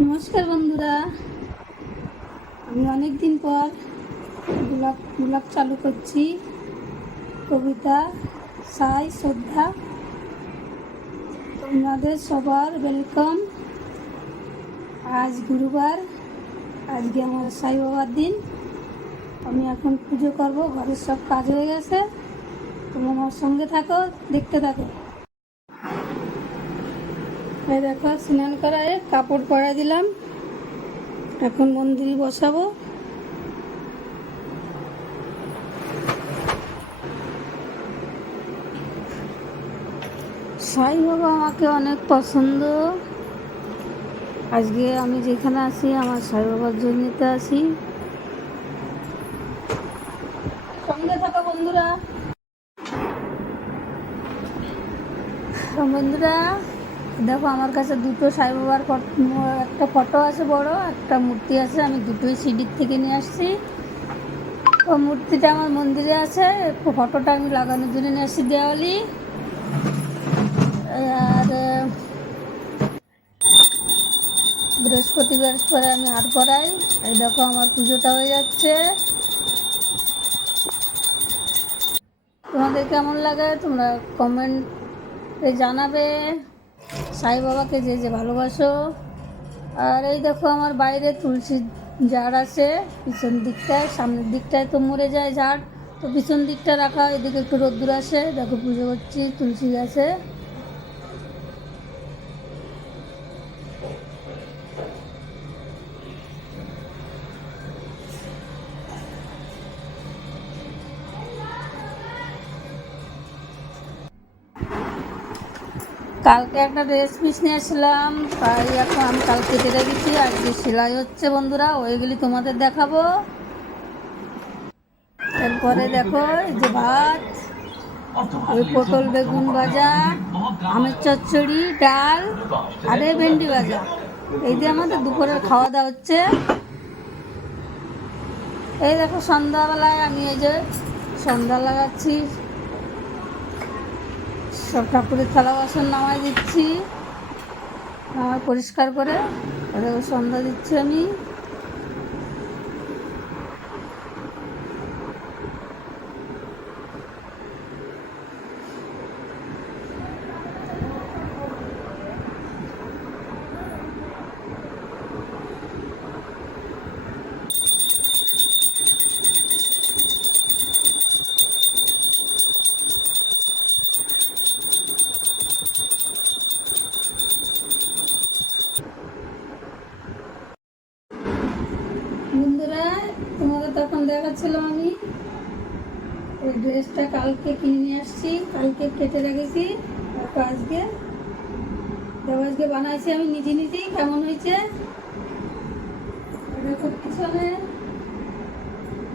নমস্কার বন্ধুরা, আমি অনেক দিন পর ব্লগ চালু করছি। কবিতা সাই শ্রদ্ধা, তোমাদের সবার ওয়েলকাম। আজ গুরুবার, আজকে আমার সাই বাবার দিন। আমি এখন পুজো করব, ঘরের সব কাজ হয়ে গেছে। তোমরা আমার সঙ্গে থাকো, দেখতে থাকো। এই দেখো, স্নান করায় কাপড় পরা দিলাম, এখন মন্দিরে বসাবো। সাই বাবা আমাকে অনেক পছন্দ। আজকে আমি যেখানে আছি আমার সাই বাবার জন্যতে আছি। সঙ্গে থাকা বন্ধুরা। বন্ধুরা দেখো, আমার কাছে দুটো সাই বাবার একটা ফটো আছে, বড় একটা মূর্তি আছে। আমি দুটোই সিডির থেকে নিয়ে আসছি। ও মূর্তিটা আমার মন্দিরে আছে, ফটোটা আমি লাগানোর জন্য নিয়ে আসছি দেওয়ালি। আর বৃহস্পতিবার পরে আমি হার করাই। এই দেখো, আমার পুজোটা হয়ে যাচ্ছে। তোমাদের কেমন লাগে তোমরা কমেন্টে জানাবে। সাই বাবাকে যে যে ভালোবাসো। আর এই দেখো, আমার বাইরে তুলসী ঝাড় আছে পিছন দিকটায়, সামনের দিকটায় তো মরে যায় ঝাড়, তো পিছন দিকটা রাখা। এদিকে একটু রোদ্দুর আসে, দেখো পুজো করছি তুলসী গাছে। কালকে একটা ড্রেস পিস নিয়ে আসলাম, তাই এখন আমি কালকে কেটে রেখেছি। আজকে সেলাই হচ্ছে বন্ধুরা, ওইগুলি তোমাদের দেখাবো। এরপরে দেখো, এই যে ভাত, ওই পটল বেগুন ভাজা, আমের চচ্চড়ি, ডাল, আর এই ভেন্ডি ভাজা। এই দিয়ে আমাদের দুপুরের খাওয়া দাওয়া হচ্ছে। এই দেখো, সন্ধ্যাবেলায় আমি এই যে সন্ধ্যা লাগাচ্ছি, সব ঠাকুরের থালা বাসন নামাই দিচ্ছি, নামাই পরিষ্কার করে সন্ধ্যা দিচ্ছি আমি। বন্ধুরা, তোমাদের তখন দেখাচ্ছিলাম আমি এই ড্রেসটা কালকে কিনে নিয়ে আসছি, কালকে কেটে রেখেছি। আজকে আজকে বানাইছি আমি নিজে নিজেই। কেমন হয়েছে দেখো পিছনে।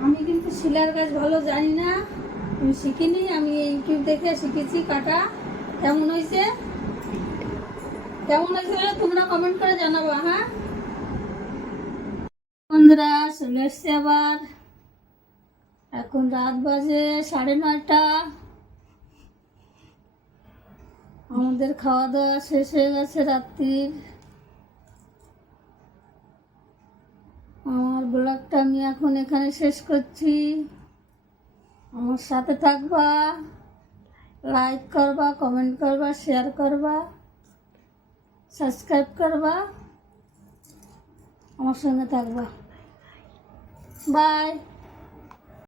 আমি কিন্তু সেলাইয়ের কাজ ভালো জানি না, আমি শিখিনি, আমি ইউটিউব দেখে শিখেছি কাটা। কেমন হয়েছে তোমরা কমেন্ট করে জানাবো। হ্যাঁ বন্ধুরা, চলে এসছে আবার। এখন রাত বাজে 9:30। আমাদের খাওয়া দাওয়া শেষ হয়ে গেছে রাত্রির। আমার ব্লগটা আমি এখন এখানে শেষ করছি। আমার সাথে থাকবা, লাইক করবা, কমেন্ট করবা, শেয়ার করবা, সাবস্ক্রাইব করবা, আমার সঙ্গে থাকবা। বাই।